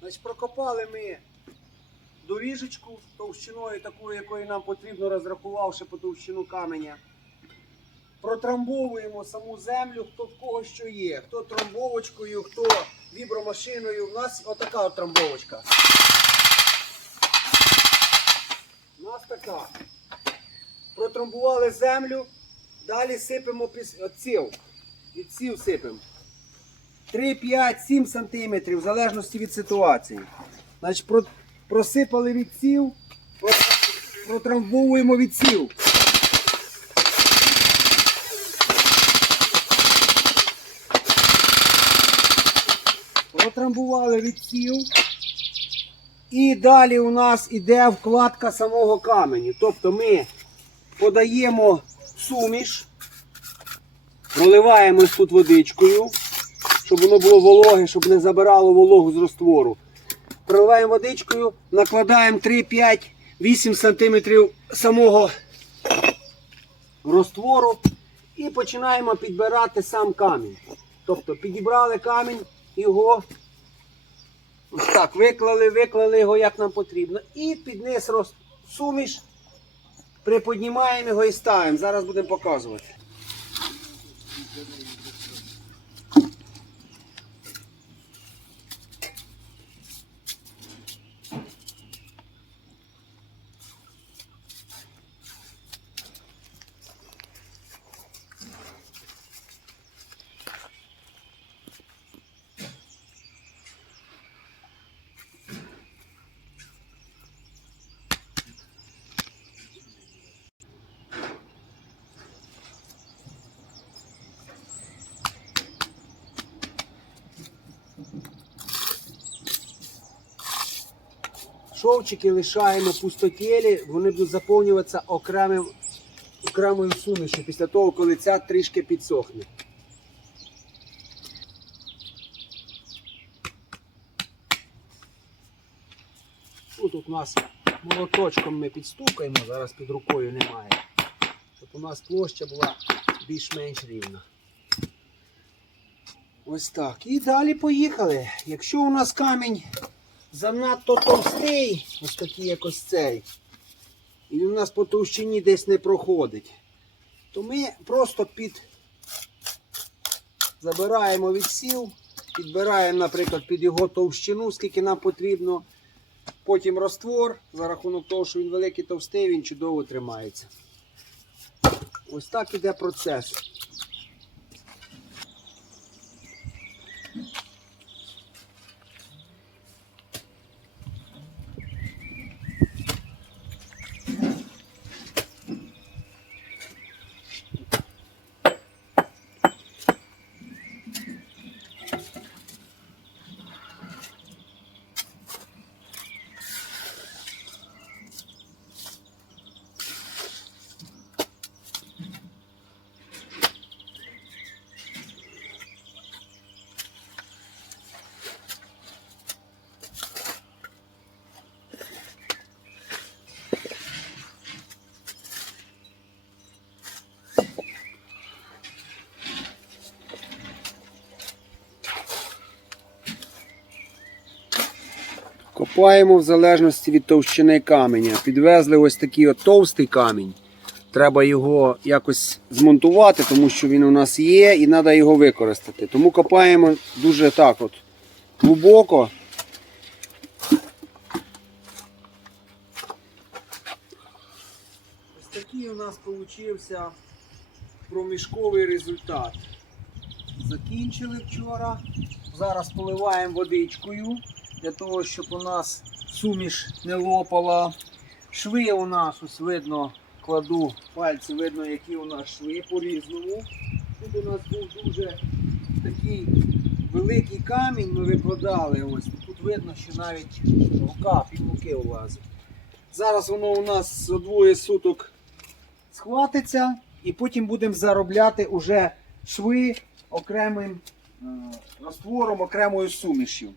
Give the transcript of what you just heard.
Значить, прокопали ми доріжечку товщиною такою, якою нам потрібно, розрахувавши по товщину каменя. Протрамбовуємо саму землю, хто в кого що є. Хто трамбовочкою, хто вібромашиною. У нас отака от трамбовочка. У нас така. Протрамбували землю, далі сипемо піс- сипемо. 3, 5, 7 сантиметрів, в залежності від ситуації. Значить, про- просипали відсів, про- протрамбовуємо відсів. Протрамбували відсів. І далі у нас іде вкладка самого каменю. Тобто ми подаємо суміш, проливаємо тут водичкою, щоб воно було вологе, щоб не забирало вологу з розтвору. Проливаємо водичкою, накладаємо 3, 5, 8 см самого розтвору і починаємо підбирати сам камінь. Тобто підібрали камінь, його так виклали, виклали його як нам потрібно. І під низ суміш приподнімаємо його і ставимо. Зараз будемо показувати. Шовчики лишаємо пустотілі, вони будуть заповнюватися окремим, окремою сумішю після того, коли ця трішки підсохне. Тут у нас молоточком ми підстукаємо, зараз під рукою немає, щоб у нас площа була більш-менш рівна. Ось так. І далі поїхали. Якщо у нас камінь занадто товстий, ось такий як ось цей, і у нас по товщині десь не проходить, то ми просто під забираємо відсів, підбираємо, наприклад, під його товщину, скільки нам потрібно. Потім роствор, за рахунок того, що він великий товстий, він чудово тримається. Ось так іде процес. Копаємо в залежності від товщини каменя. Підвезли ось такий от товстий камінь. Треба його якось змонтувати, тому що він у нас є і треба його використати. Тому копаємо дуже так от глибоко. Ось такий у нас вийшов проміжковий результат. Закінчили вчора. Зараз поливаємо водичкою для того, щоб у нас суміш не лопала. Шви у нас ось видно, кладу пальці, видно, які у нас шви по-різному. Тут у нас був дуже такий великий камінь, ми викладали. Ось тут видно, що навіть рука пів руки влазить. Зараз воно у нас за двоє суток схватиться, і потім будемо заробляти уже шви окремим е, раствором, окремою сумішю.